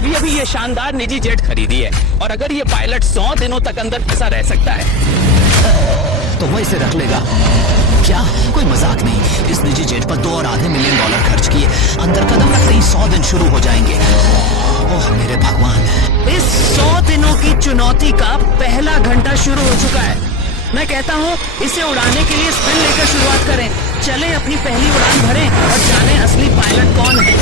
अभी अभी ये शानदार निजी जेट खरीदी है और अगर ये पायलट 100 दिनों तक अंदर फंसा रह सकता है तो वो इसे रख लेगा क्या? कोई मजाक नहीं। इस निजी जेट पर $2.5 मिलियन खर्च किए, अंदर कदम रखते ही 100 दिन शुरू हो जाएंगे। ओह मेरे भगवान। इस 100 दिनों की चुनौती का पहला घंटा शुरू हो चुका है। मैं कहता हूँ इसे उड़ाने के लिए स्पिन लेकर शुरुआत करें। चलें अपनी पहली उड़ान भरें और जानें असली पायलट कौन है।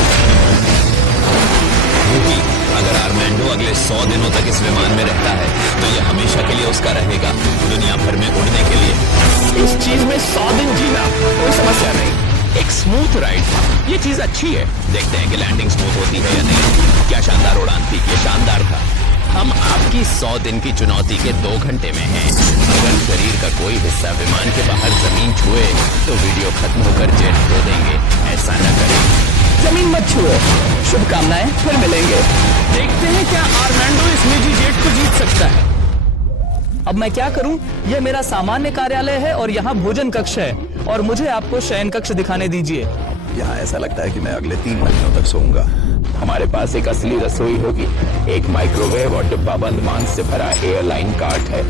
अगर आर्मेंडो अगले 100 दिनों तक इस विमान में रहता है तो ये हमेशा के लिए उसका रहेगा, दुनिया भर में उड़ने के लिए। इस चीज में 100 दिन जीना कोई समस्या नहीं। एक स्मूथ राइड, ये चीज अच्छी है। देखते हैं कि लैंडिंग स्मूथ होती है या नहीं। क्या शानदार उड़ान थी, ये शानदार था। हम आपकी 100 दिन की चुनौती के 2 घंटे में हैं। अगर शरीर का कोई हिस्सा विमान के बाहर जमीन छुए तो वीडियो खत्म होकर जेट खो देंगे। ऐसा न करें। जमीन मत छुओ। शुभकामनाएं, फिर मिलेंगे। देखते हैं क्या आर्मेंडो इस निजी जेट को जीत सकता है। अब मैं क्या करूं? यह मेरा सामान्य कार्यालय है और यहाँ भोजन कक्ष है और मुझे आपको शयन कक्ष दिखाने दीजिए। यहाँ ऐसा लगता है कि मैं अगले 3 महीनों तक सोऊंगा। हमारे पास एक असली रसोई होगी, एक माइक्रोवेव और डिब्बाबंद मांस से भरा एयरलाइन कार्ट है।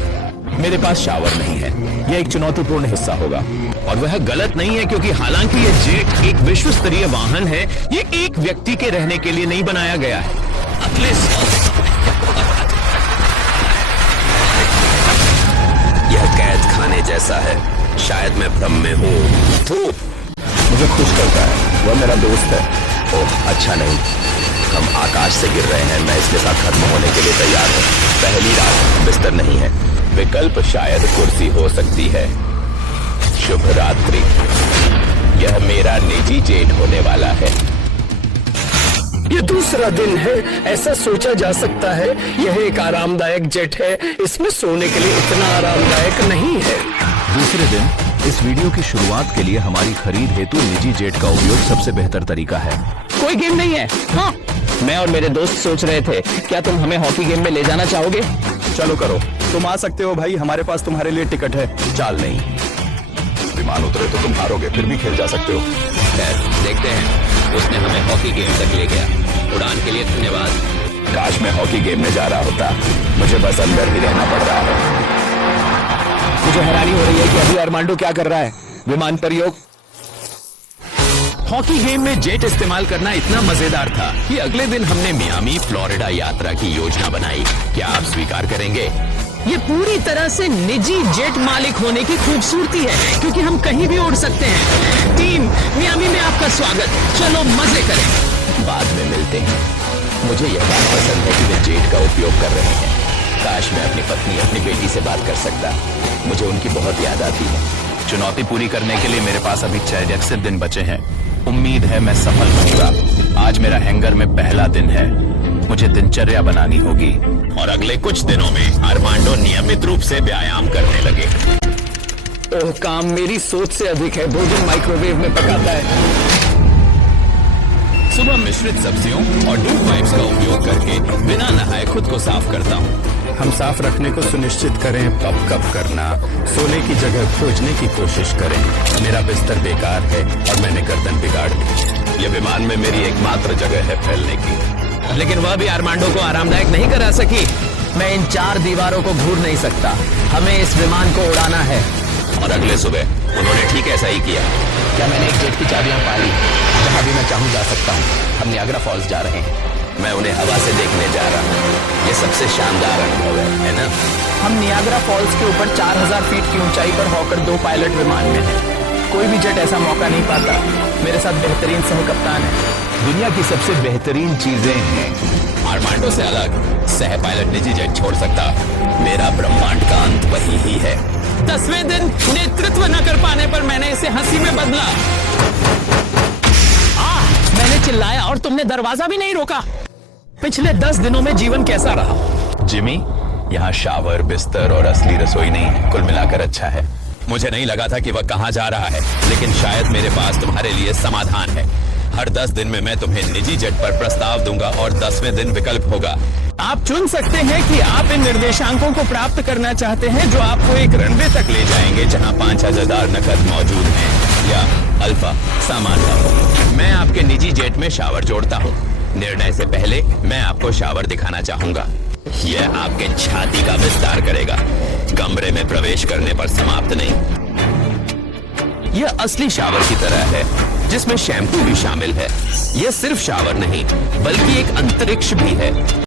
मेरे पास शावर नहीं है। यह एक चुनौतीपूर्ण हिस्सा होगा और वह गलत नहीं है, क्योंकि हालांकि यह जेट एक विश्व स्तरीय वाहन है, ये एक व्यक्ति के रहने के लिए नहीं बनाया गया है। अगले यह कैद खाने जैसा है। शायद मैं भ्रम में हूँ। मुझे खुश करता है, वह मेरा दोस्त है। ओह अच्छा नहीं, हम आकाश से गिर रहे हैं। मैं इसके साथ खत्म होने के लिए तैयार हूँ। पहली रात, बिस्तर नहीं है। विकल्प शायद कुर्सी हो सकती है। शुभ रात्रि। यह मेरा निजी जेट होने वाला है। ये दूसरा दिन है, ऐसा सोचा जा सकता है। यह एक आरामदायक जेट है, इसमें सोने के लिए इतना आरामदायक नहीं है। दूसरे दिन, इस वीडियो की शुरुआत के लिए हमारी खरीद हेतु निजी जेट का उपयोग सबसे बेहतर तरीका है। कोई गेम नहीं है। हाँ, मैं और मेरे दोस्त सोच रहे थे, क्या तुम हमें हॉकी गेम में ले जाना चाहोगे? चलो करो, तुम आ सकते हो भाई, हमारे पास तुम्हारे लिए टिकट है। चाल नहीं, विमान उतरे तो तुम हारोगे, फिर भी खेल जा सकते हो। खैर देखते हैं। उसने हमें हॉकी गेम तक ले गया। उड़ान के लिए धन्यवाद। काश मैं हॉकी गेम में जा रहा होता। मुझे बस अंदर ही रहना पड़ रहा है। मुझे हैरानी हो रही है कि अभी आर्मांडो क्या कर रहा है। विमान प्रयोग। हॉकी गेम में जेट इस्तेमाल करना इतना मजेदार था कि अगले दिन हमने मियामी, फ्लोरिडा यात्रा की योजना बनाई। क्या आप स्वीकार करेंगे? ये पूरी तरह से निजी जेट मालिक होने की खूबसूरती है, क्योंकि हम कहीं भी उड़ सकते हैं। टीम मियामी में आपका स्वागत। चलो मजे करें। बाद में मिलते हैं। मुझे यह बात पसंद है कि वे जेट का उपयोग कर रहे हैं। काश मैं अपनी पत्नी, अपनी बेटी से बात कर सकता। मुझे उनकी बहुत याद आती है। चुनौती पूरी करने के लिए मेरे पास अभी 6 दिन बचे हैं। उम्मीद है मैं सफल होऊंगा। आज मेरा हैंगर में पहला दिन है। मुझे दिनचर्या बनानी होगी। और अगले कुछ दिनों में आर्मांडो नियमित रूप से व्यायाम करने लगे। ओह, काम मेरी सोच से अधिक है। भोजन माइक्रोवेव में पकाता है। सुबह मिश्रित सब्जियों और डूब वाइप्स का उपयोग करके बिना नहाए खुद को साफ करता हूँ। हम साफ रखने को सुनिश्चित करें। कब करना, सोने की जगह खोजने की कोशिश करें। मेरा बिस्तर बेकार है और मैंने गर्दन बिगाड़ दी। यह विमान में मेरी एकमात्र जगह है फैलने की। लेकिन वह भी आर्मांडो को आरामदायक नहीं करा सकी। मैं इन 4 दीवारों को घूर नहीं सकता। हमें इस विमान को उड़ाना है। और अगले सुबह उन्होंने ठीक ऐसा ही किया। क्या मैंने एक जेट की चाबियां पा ली? जहां भी मैं चाहूं जा सकता हूं। हम नियाग्रा फॉल्स जा रहे हैं। मैं उन्हें हवा से देखने जा रहा हूँ। ये सबसे शानदार अनुभव है ना? हम नियाग्रा फॉल्स के ऊपर 4000 फीट की ऊंचाई पर हॉकर 2 पायलट विमान में हैं। कोई भी जेट ऐसा मौका नहीं पाता। मेरे साथ बेहतरीन सह कप्तान है। दुनिया की सबसे बेहतरीन चीजें हैं। आर्मांडो से अलग सह पायलट निजी जेट छोड़ सकता। मेरा ब्रह्मांड का अंत वही ही है। 10वें दिन नेतृत्व न कर पाने पर मैंने इसे हंसी में बदला। मैंने चिल्लाया और तुमने दरवाजा भी नहीं रोका। पिछले 10 दिनों में जीवन कैसा रहा? जिमी, यहाँ शावर, बिस्तर और असली रसोई नहीं है। कुल मिलाकर अच्छा है। मुझे नहीं लगा था कि वह कहाँ जा रहा है, लेकिन शायद मेरे पास तुम्हारे लिए समाधान है। हर 10 दिन में मैं तुम्हें निजी जेट पर प्रस्ताव दूंगा और 10वें दिन विकल्प होगा। आप चुन सकते हैं कि आप इन निर्देशांकों को प्राप्त करना चाहते हैं जो आपको एक रनवे तक ले जाएंगे जहां 5000 नकद मौजूद हैं, या अल्फा सामान का हो। मैं आपके निजी जेट में शावर जोड़ता हूँ। निर्णय से पहले मैं आपको शावर दिखाना चाहूंगा। यह आपके छाती का विस्तार करेगा, कमरे में प्रवेश करने पर समाप्त नहीं। यह असली शावर की तरह है, जिसमें शैम्पू भी शामिल है। यह सिर्फ शावर नहीं, बल्कि एक अंतरिक्ष भी है।